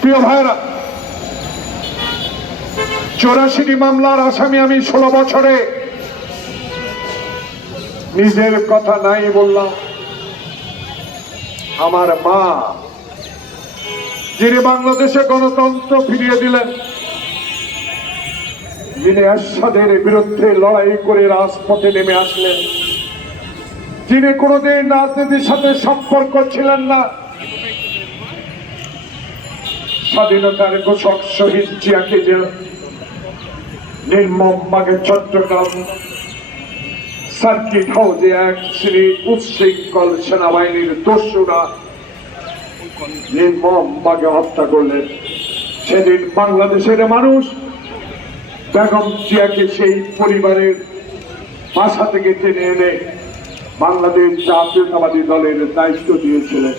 প্রিয় ভাইরা চৌরাশিটি মামলার আসামি আমি ষোলো বছরে। নিজের কথা নাই বললাম। আমার মা, যিনি বাংলাদেশে গণতন্ত্র ফিরিয়ে দিলেন যিনি এরশাদের বিরুদ্ধে লড়াই করে রাজপথে নেমে আসলেন। যিনি কোনোদিন রাজনীতির সাথে সম্পর্ক ছিলেন না স্বাধীনতার ঘোষক শহীদ জিয়াকে যে নির্মম বাগে চট্টগ্রাম সার্কিট হাউসে এক শ্রী উচ্ছৃঙ্খল সেনাবাহিনীর দস্যুরা নির্মম বাগে হত্যা করলেন। সেদিন বাংলাদেশের মানুষ বেগম জিয়াকে সেই পরিবারের বাসা থেকে টেনে এনে বাংলাদেশ জাতীয়তাবাদী দলের দায়িত্ব দিয়েছিলেন।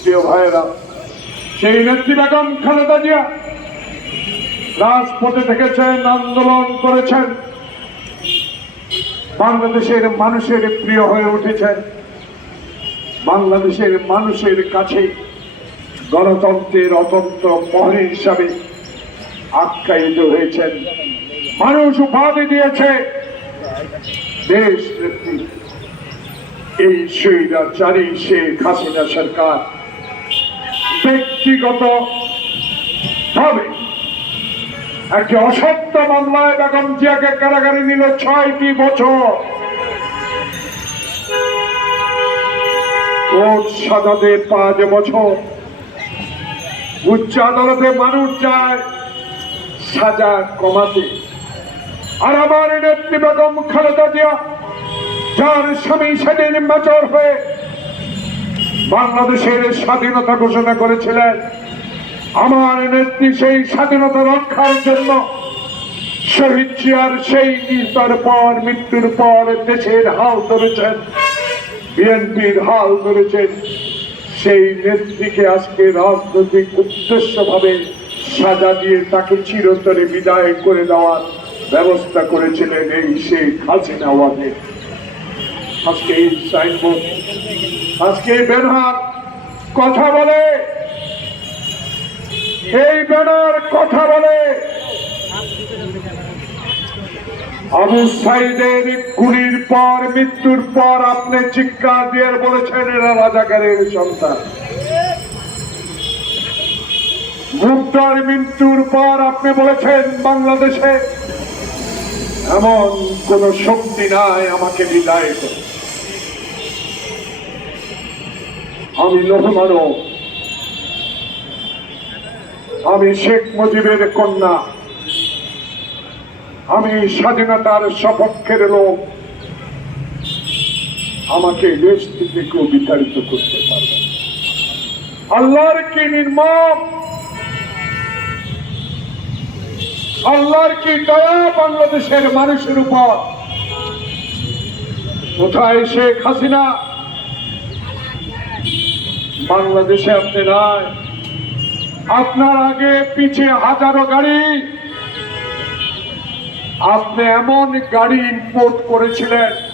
প্রিয় ভাইয়েরা সেই নেত্রী বেগম খালেদা জিয়া রাজপথে থেকেছেন, আন্দোলন করেছেন। বাংলাদেশের মানুষের প্রিয় হয়ে উঠেছেন। বাংলাদেশের মানুষের কাছে গণতন্ত্রের অতন্ত্র মহরী হিসাবে আখ্যায়িত হয়েছেন। মানুষ উপাধি দিয়েছে। দেশ এই স্বৈরাচারী শেখ হাসিনা সরকার ব্যক্তিগত ভাবে একটি অসত্য মামলায় বেগম জিয়াকে কারাগারে নিল ছয়টি বছর। কোর্ট সাজাতে পাঁচ বছর। উচ্চ আদালতে মানুষ যায়, সাজা কমাতে। আর আমার নেত্রী বেগম খালেদা জিয়া, যার স্বামী সেদিন মেচর হয়ে বাংলাদেশের স্বাধীনতা ঘোষণা করেছিলেন। আমার নেত্রী সেই স্বাধীনতা রক্ষার জন্য শহীদ জিয়ার সেই নিস্তার পর, মৃত্যুর পর দেশের হাল ধরেছেন, বিএনপির হাল ধরেছেন। সেই নেত্রীকে আজকে রাজনৈতিক উদ্দেশ্য ভাবে সাজা দিয়ে তাকে চিরতরে বিদায় করে দেওয়ার ব্যবস্থা করেছিলেন এই সেই হাসিনা ওয়াকে আজকে এই সাইনবোর্ড, আজকে ব্যানার, কথা বলে। এই ব্যানার কথা বলে। আবু সাইদের গুলির পর, মৃত্যুর পর আপনি চিৎকার দিয়ে বলেছেন, এরা রাজাকারের সন্তান। মুক্তার মৃত্যুর পর আপনি বলেছেন, বাংলাদেশে এমন কোন শক্তি নাই, আমাকে বিদায় করে আমি লোহমানব আমি শেখ মুজিবের কন্যা। আমি স্বাধীনতার সপক্ষের লোক। আমাকে দেশ থেকে কেউ বিতাড়িত করতে পারবে আল্লাহর কি নির্মম? আল্লাহর কি দয়া বাংলাদেশের মানুষের উপর? কোথায় শেখ হাসিনা? বাংলাদেশে আপনি নাই। আপনার আগে পিছিয়ে হাজারো গাড়ি। আপনি এমন গাড়ি ইম্পোর্ট করেছিলেন।